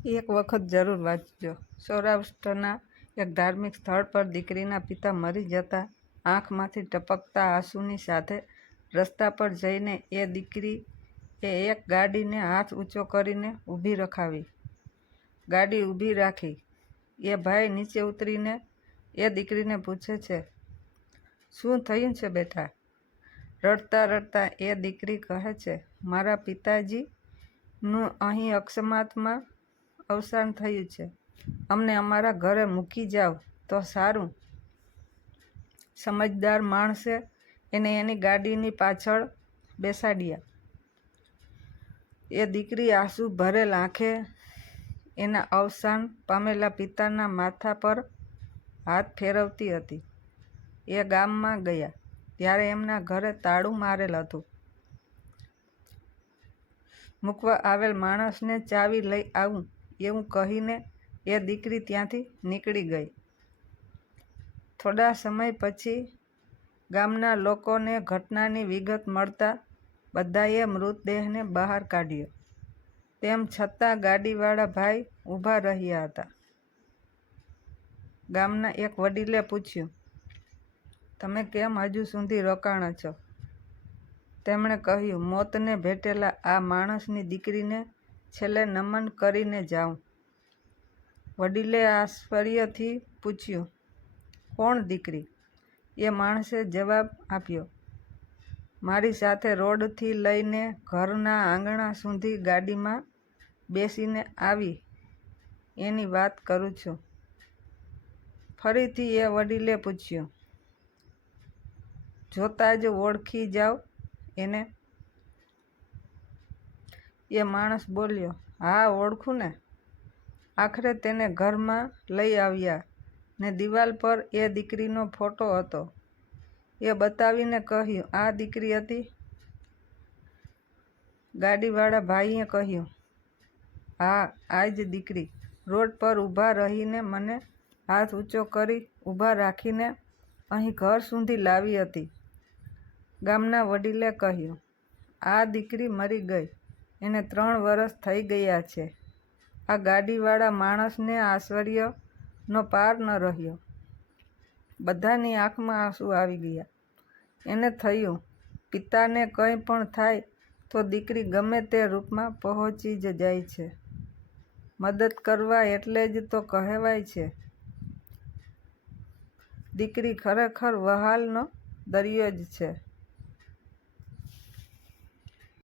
એક વખત જરૂર વાંચજો. સૌરાષ્ટ્રના એક ધાર્મિક સ્થળ પર દીકરીના પિતા મરી જતા આંખમાંથી ટપકતા આંસુની સાથે રસ્તા પર જઈને એ દીકરીએ એક ગાડીને હાથ ઊંચો કરીને ઊભી રખાવી. ગાડી ઊભી રાખી. એ ભાઈ નીચે ઉતરીને એ દીકરીને પૂછે છે, શું થયું છે બેટા? રડતા રડતા એ દીકરી કહે છે, મારા પિતાજીનું અહીં અકસ્માતમાં અવસાન થયું છે. અમને અમારા ઘરે મૂકી જાવ તો સારું. સમજદાર માણસે એને એની ગાડીની પાછળ બેસાડ્યા. એ દીકરી આંસુ ભરેલ આંખે એના અવસાન પામેલા પિતાના માથા પર હાથ ફેરવતી હતી. એ ગામમાં ગયા ત્યારે એમના ઘરે તાળું મારેલ હતું. મૂકવા આવેલ માણસને ચાવી લઈ આવું એવું કહીને એ દીકરી ત્યાંથી નીકળી ગઈ. થોડા સમય પછી ગામના લોકોને ઘટનાની વિગત મળતા બધાએ મૃતદેહને બહાર કાઢ્યો. તેમ છતાં ગાડીવાળા ભાઈ ઊભા રહ્યા હતા. ગામના એક વડીલે પૂછ્યું, તમે કેમ હજુ સુધી રોકાણા છો? તેમણે કહ્યું, મોતને ભેટેલા આ માણસની દીકરીને છેલ્લે નમન કરીને જાઉં. વડીલે આશ્ચર્યથી પૂછ્યું, કોણ દીકરી? એ માણસે જવાબ આપ્યો, મારી સાથે રોડથી લઈને ઘરના આંગણા સુધી ગાડીમાં બેસીને આવી એની વાત કરું છું. ફરીથી એ વડીલે પૂછ્યું, જોતા જ ઓળખી જાવ એને? એ માણસ બોલ્યો, હા ઓળખું ને. આખરે તેને ઘરમાં લઈ આવ્યા ને દિવાલ પર એ દીકરીનો ફોટો હતો. એ બતાવીને કહ્યું, આ દીકરી હતી. ગાડીવાળા ભાઈએ કહ્યું, હા આ જ દીકરી રોડ પર ઊભા રહીને મને હાથ ઊંચો કરી ઊભા રાખીને અહીં ઘર સુધી લાવી હતી. ગામના વડીલે કહ્યું, આ દીકરી મરી ગઈ. એને 3 વર્ષ થઈ ગયા છે. આ ગાડીવાળા માણસને આશ્ચર્યનો પાર ન રહ્યો. બધાની આંખમાં આંસુ આવી ગયા. એને થયું, પિતાને કંઈ પણ થાય તો દીકરી ગમે તે રૂપમાં પહોંચી જ જાય છે. મદદ કરવા એટલે જ તો કહેવાય છે. દીકરી ખરેખર વહાલનો દરિયો જ છે.